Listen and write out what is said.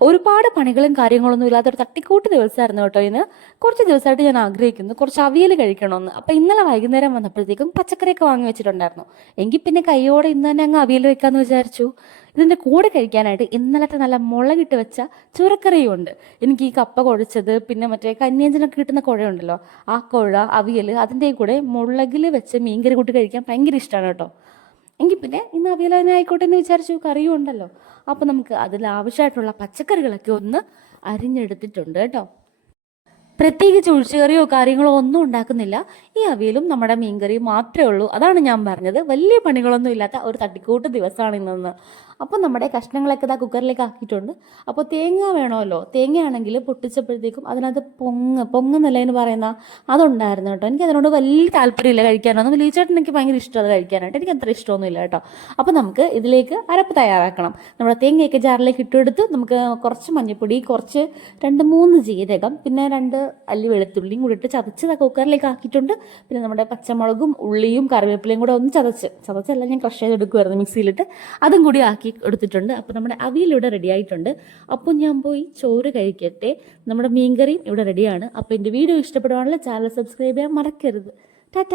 ഒരുപാട് പണികളും കാര്യങ്ങളൊന്നും ഇല്ലാത്ത ഒരു തട്ടിക്കൂട്ട് ദിവസമായിരുന്നു കേട്ടോ ഇന്ന്. കുറച്ച് ദിവസമായിട്ട് ഞാൻ ആഗ്രഹിക്കുന്നു. കുറച്ച് അവിയൽ കഴിക്കണമെന്ന്. അപ്പം ഇന്നലെ വൈകുന്നേരം വന്നപ്പോഴത്തേക്കും പച്ചക്കറിയൊക്കെ വാങ്ങി വെച്ചിട്ടുണ്ടായിരുന്നു. എങ്കിൽ പിന്നെ കൈയോടെ ഇന്ന് തന്നെ അങ്ങ് അവിയൽ വെക്കാമെന്ന് വിചാരിച്ചു. ഇതിന്റെ കൂടെ കഴിക്കാനായിട്ട് ഇന്നലത്തെ നല്ല മുളകിട്ട് വെച്ച ചുരക്കറിയും ഉണ്ട്. എനിക്ക് ഈ കപ്പ കുഴച്ചത് പിന്നെ മറ്റേ കന്യാഞ്ചനൊക്കെ കിട്ടുന്ന കുഴയുണ്ടല്ലോ. ആ കുഴ അവിയൽ അതിന്റെ കൂടെ മുളകിൽ വെച്ച് മീൻകറി കൂട്ടി കഴിക്കാൻ ഭയങ്കര ഇഷ്ടമാണ് കേട്ടോ. എങ്കിൽ പിന്നെ ഇന്ന് അവിയൽ തന്നെ ആയിക്കോട്ടെ എന്ന് വിചാരിച്ചു. കറിയും ഉണ്ടല്ലോ. അപ്പോൾ നമുക്ക് അതിൽ ആവശ്യമായിട്ടുള്ള പച്ചക്കറികളൊക്കെ ഒന്ന് അരിഞ്ഞെടുത്തിട്ടുണ്ട് കേട്ടോ. പ്രത്യേകിച്ച് ഒഴിച്ചുകറിയോ കാര്യങ്ങളോ ഒന്നും ഉണ്ടാക്കുന്നില്ല. ഈ അവിയലും നമ്മുടെ മീൻകറിയും മാത്രമേ ഉള്ളൂ. അതാണ് ഞാൻ പറഞ്ഞത്. വലിയ പണികളൊന്നും ഇല്ലാത്ത ഒരു തട്ടിക്കൂട്ട് ദിവസമാണ് ഇന്നെന്ന് അപ്പോൾ നമ്മുടെ കഷ്ണങ്ങളൊക്കെ ഇതാ കുക്കറിലേക്ക് ആക്കിയിട്ടുണ്ട്. അപ്പോൾ തേങ്ങ വേണമല്ലോ? തേങ്ങയാണെങ്കിൽ പൊട്ടിച്ചപ്പോഴത്തേക്കും അതിനകത്ത് പൊങ്ങ് പൊങ്ങുന്നില്ല എന്ന് പറയുന്ന അതുണ്ടായിരുന്നു കേട്ടോ. എനിക്ക് അതിനോട് വലിയ താല്പര്യമില്ല കഴിക്കാനൊന്നും. വലിയ ചേട്ടൻ എനിക്ക് ഭയങ്കര ഇഷ്ടം അത് കഴിക്കാനായിട്ട്. എനിക്ക് അത്ര ഇഷ്ടമൊന്നുമില്ല കേട്ടോ. അപ്പോൾ നമുക്ക് ഇതിലേക്ക് അരപ്പ് തയ്യാറാക്കണം. നമ്മുടെ തേങ്ങയൊക്കെ ജാറിലേക്ക് ഇട്ടെടുത്ത് നമുക്ക് കുറച്ച് മഞ്ഞൾപ്പൊടി കുറച്ച് രണ്ട് മൂന്ന് ജീരകം പിന്നെ രണ്ട് അല്ലി വെളുത്തുള്ളിയും കൂടി ഇട്ട് ചതച്ച് കുക്കറിലേക്ക് ആക്കിയിട്ടുണ്ട്. പിന്നെ നമ്മുടെ പച്ചമുളകും ഉള്ളിയും കറിവേപ്പിലയും കൂടെ ഒന്ന് ചതച്ച് ചതച്ചല്ല ഞാൻ ക്രഷ് ചെയ്തെടുക്കുമായിരുന്നു മിക്സിയിലിട്ട്. അതും കൂടി ആക്കി എടുത്തിട്ടുണ്ട്. അപ്പോൾ നമ്മുടെ അവിയിലിവിടെ റെഡി ആയിട്ടുണ്ട്. അപ്പോൾ ഞാൻ പോയി ചോറ് കഴിക്കട്ടെ. നമ്മുടെ മീൻകറിയും ഇവിടെ റെഡിയാണ് അപ്പോൾ എന്റെ വീഡിയോ ഇഷ്ടപ്പെടുവാണെങ്കിൽ ചാനൽ സബ്സ്ക്രൈബ് ചെയ്യാൻ മറക്കരുത്. ടാറ്റ.